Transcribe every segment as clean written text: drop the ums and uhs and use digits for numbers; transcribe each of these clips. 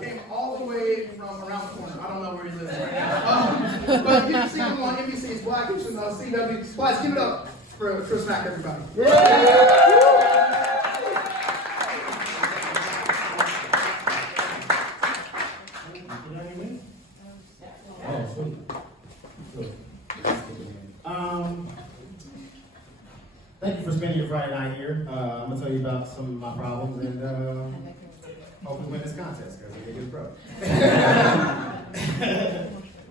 came all the way from around the corner. I don't know where he lives right now. But you can see him on NBC. He's black. He's from CW. Guys, give it up for Chris Mack, everybody. Thank you for spending your Friday night here. I'm going to tell you about some of my problems and hopefully win this contest because I'm a good pro.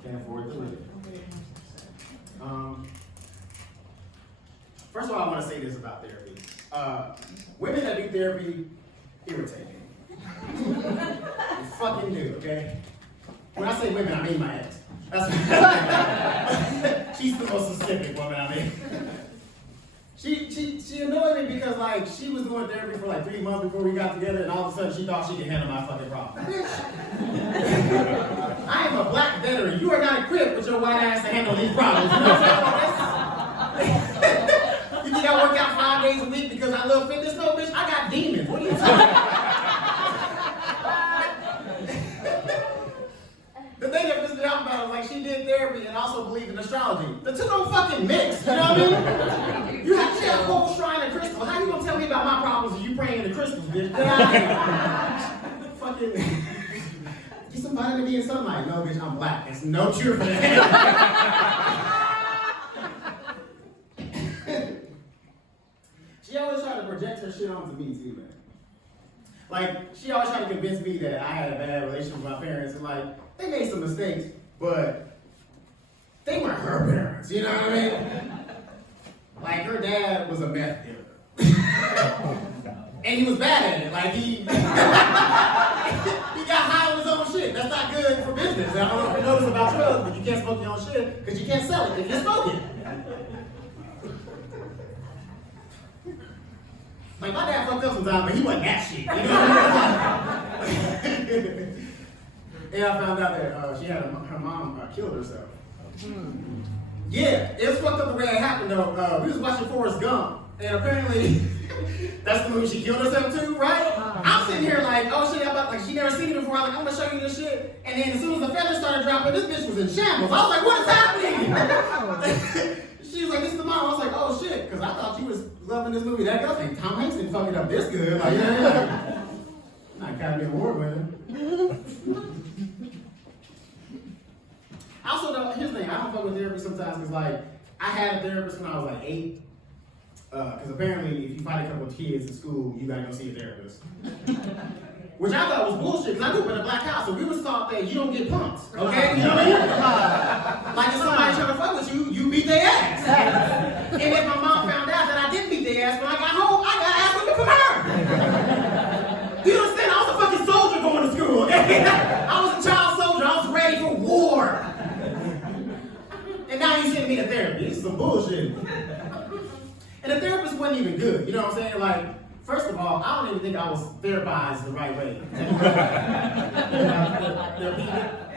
Can't afford to win it. First of all, I want to say this about therapy. Women that do therapy irritate me. They fucking do, okay? When I say women, I mean my ex. That's she's the most specific woman I mean. She annoyed me because like she was doing therapy for like 3 months before we got together, and all of a sudden she thought she could handle my fucking problem. I am a black veteran. You are not equipped with your white ass to handle these problems. You know what I'm saying? You think I work out 5 days a week because I love fitness? No, bitch, I got demons. What are you talking about? The thing that pissed me off about it was like she did therapy and also believed in astrology. The two don't fucking mix, you know what I mean? You have to have a whole shrine of crystals. How you gonna tell me about my problems if you praying in the crystals, bitch? Fucking get some vitamin D and sunlight. No, bitch, I'm black. It's no cure for that. She always tried to project her shit onto me too, man. Like, she always tried to convince me that I had a bad relationship with my parents, and like, they made some mistakes, but they weren't her parents, you know what I mean? Like, her dad was a meth dealer. And he was bad at it. Like, he got high on his own shit. That's not good for business. I don't know if you notice about drugs, but you can't smoke your own shit because you can't sell it if you're smoking. Like, my dad fucked up sometimes, but he wasn't that shit, you know? And I found out that she had her mom killed herself. Yeah, it was fucked up the way it happened though. We was watching Forrest Gump, and apparently that's the movie she killed herself too, right? I'm sitting here like, oh shit, she never seen it before. I'm like, I'm gonna show you this shit. And then as soon as the feathers started dropping, this bitch was in shambles. I was like, what is happening? She was like, this is the mom. I was like, oh shit, because I thought you was loving this movie that good. Tom Hanks didn't fuck it up this good. Like, yeah. Not Academy Award winner. Also, though, here's the thing. I don't fuck with therapy sometimes because, like, I had a therapist when I was like 8. Because apparently, if you fight a couple of kids in school, you gotta go see a therapist. Which I thought was bullshit, because I grew up in a black house, so we was taught that you don't get punked, okay? You know what I mean? Like, if somebody trying to fuck with you, you beat their ass. And if my mom found out that I didn't beat their ass when I got home, I got ass whipping from her. Do you understand? I was a fucking soldier going to school, okay? I was a child soldier. I was ready for war. And now you send me to therapy. This is some bullshit. And the therapist wasn't even good, you know what I'm saying? Like, first of all, I don't even think I was therapized the right way.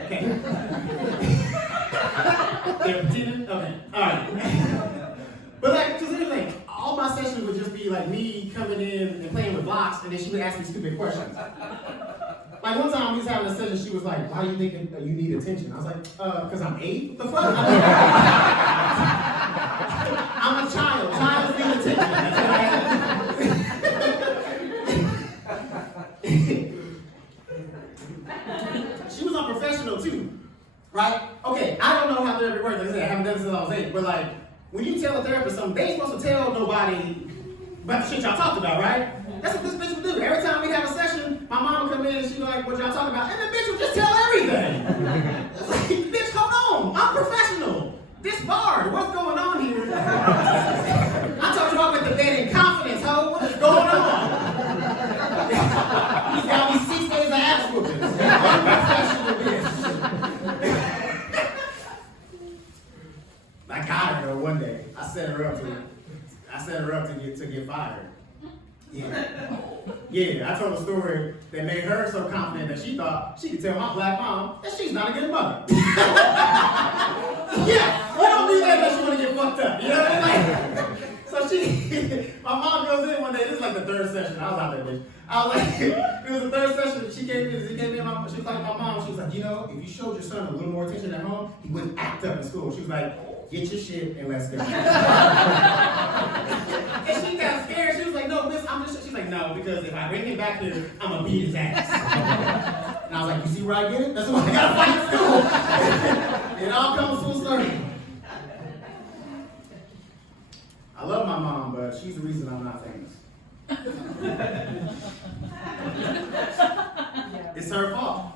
Okay. Okay, alright. But like, because here's the thing, all my sessions would just be like me coming in and playing with blocks, and then she would ask me stupid questions. Like one time we was having a session, she was like, why do you think you need attention? I was like, because I'm 8? What the fuck? I'm a child. Childs need attention. She was unprofessional too, right? Okay, I don't know how therapy works. Like I said, I haven't done it since I was 8. But like, when you tell a therapist something, they ain't supposed to tell nobody about the shit y'all talked about, right? That's what this bitch would do. Every time we have a session, my mom would come in and she'd be like, what y'all talking about? And the bitch would just tell everything. It's like, bitch, hold on. I'm professional. Disbarred. What's going on here? I told you I went to bed in confidence, ho. What is going on? He's got me 6 days of ass whoopings. Unprofessional bitch. I got her though one day. I set her up to get fired. Yeah, I told a story that made her so confident that she thought she could tell my black mom that she's not a good mother. Yeah, you don't do that unless you want to get fucked up. You know what I mean? Like, so my mom goes in one day. This is like the third session. I was out there, bitch. I was like, it was the third session. She came in. She was like, my mom. She was like, you know, if you showed your son a little more attention at home, he wouldn't act up in school. She was like, get your shit and let's go. And she got scared. She was like, no, miss, I'm just. She's like, no, because if I bring him back here, I'm gonna beat his ass. And I was like, you see where I get it? That's why I gotta fight in school. It all comes full circle. I love my mom, but she's the reason I'm not famous. It's her fault.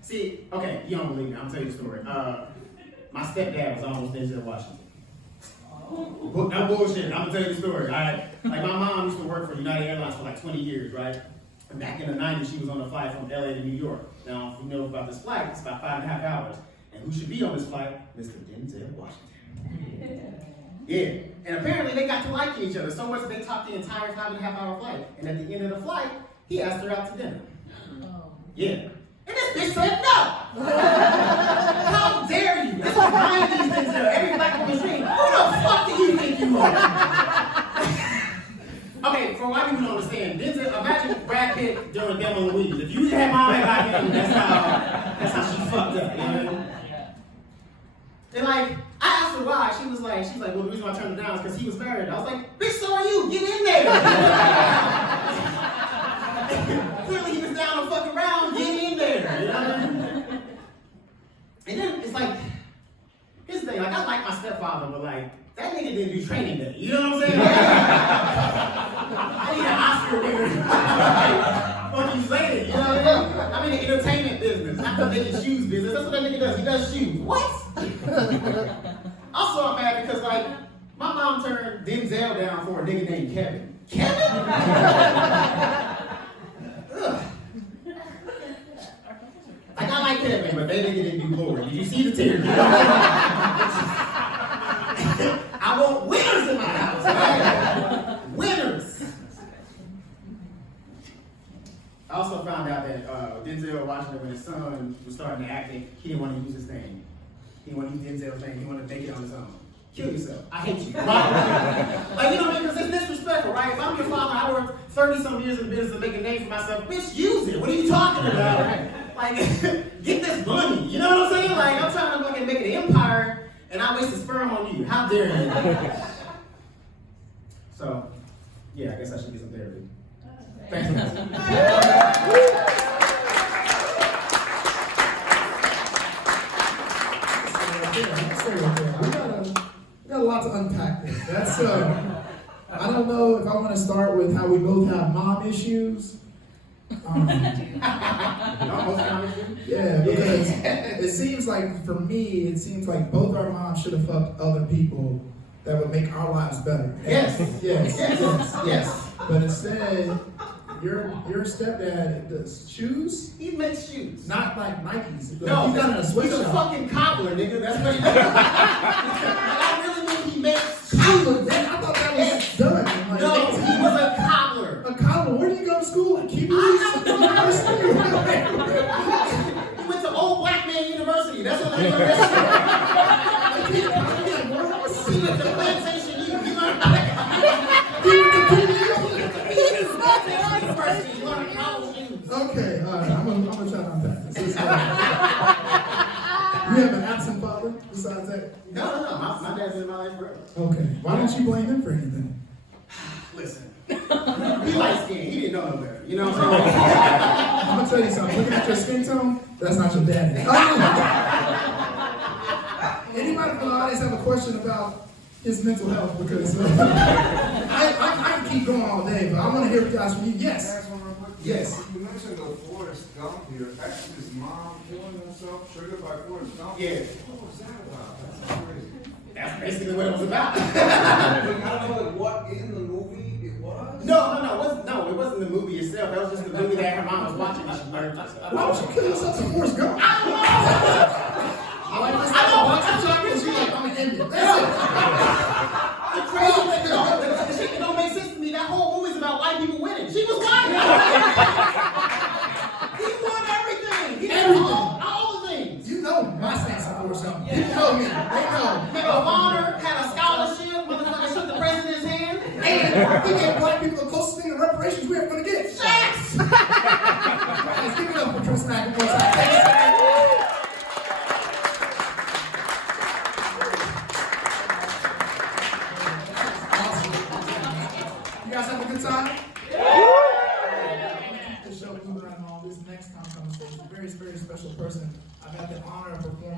See, okay, you don't believe me. I'll tell you the story. My stepdad was almost Denzel Washington. No bullshit. I'm gonna tell you the story. Like my mom used to work for United Airlines for like 20 years, right? And back in the 90s, she was on a flight from LA to New York. Now, if you know about this flight, it's about 5.5 hours. And who should be on this flight? Mr. Denzel Washington. Yeah, and apparently they got to liking each other so much that they talked the entire 5.5-hour flight. And at the end of the flight, he asked her out to dinner. Yeah. And this bitch said no! How dare you? This is 90s Denzel. Every black woman's dream. Who the fuck do you think you are? Okay, for white people don't understand, Denzel, imagine Brad Pitt during Demo Louise. If you had mom back then, that's how she fucked up. You know what I mean? And like, I asked her why. She's like, well, the reason why I turned it down is because he was married. I was like, bitch, so are you. Get in there. Clearly he was down to fuck around. Get in there. You know what I mean? And then it's like, here's the thing. Like, I like my stepfather, but like, that nigga didn't do training day. You know what I'm saying? I need an Oscar winner. Fuck you saying? You know what I mean? I'm in the entertainment business, not the making shoes business. That's what that nigga does. He does shoes. What? Also, I'm mad because, like, my mom turned Denzel down for a nigga named Kevin. Kevin? Like, I like Kevin, but that nigga didn't do Lord. Did you see the tears? I want winners in my house, right? Winners. I also found out that Denzel Washington, when his son was starting to acting, he didn't want to use his name. He didn't want to use Denzel's name. He wanted to make it on his own. Kill yourself. I hate you. Right? Like, you know what I mean? Because it's disrespectful, right? If I'm your father, I worked 30-some years in the business to make a name for myself. Bitch, use it. What are you talking about? Like, get this money. You know what I'm saying? Like, I'm trying to fucking make an empire, and I wasted sperm on you. How dare you? So, yeah, I guess I should get some therapy. Thanks for listening. We got a lot to unpack there. That's I don't know if I want to start with how we both have mom issues. Yeah, because it seems like, for me, it seems like both our moms should have fucked other people that would make our lives better. Yes. But instead, your stepdad does shoes? He makes shoes. Not like Nikes. No, he's done in a sweatshop. He's a fucking cobbler, nigga. That's what he does. I really mean he makes shoes. I thought that was done. Like, no, he was a cobbler. A cobbler? Where do you go to school? Like Keebler? He went to Old Black Man University. That's what they learned. He went to Plantation U. He learned University. He learned college shoes. Okay, all right. I'm gonna try to unpack this. You have an absent father besides that? No. My dad's been in my life forever. Okay. Why don't you blame him for anything? Listen. He light skinned. He didn't know no better. You know what I'm saying? I'm gonna tell you something. Looking at your skin tone, that's not your daddy. Anybody from the audience have a question about his mental health? Because I can keep going all day, but I want to hear you guys from you. Yes. Yes. You mentioned the Forrest Gump here. Actually, his mom killing herself, triggered by Forrest Gump. Yeah. What was that about? That's crazy. That's basically what it was about. But I don't know what in the movie it was. No, it wasn't the movie itself. That was just the movie that her mom was watching and she learned. Why would you kill yourself to Forrest Gump? I don't know. She's like, I'm gonna end it. That's it. The crazy thing, the shit that don't make sense to me, that whole movie's about white people winning. She was white. He won everything. He did all the things. You know my stance on Forrest Gump. People know me. They know. Medal of Honor, had a scholarship, motherfucker guys have a good time? The show moving right along. This next time comes from a very, very special person. I've had the honor of performing.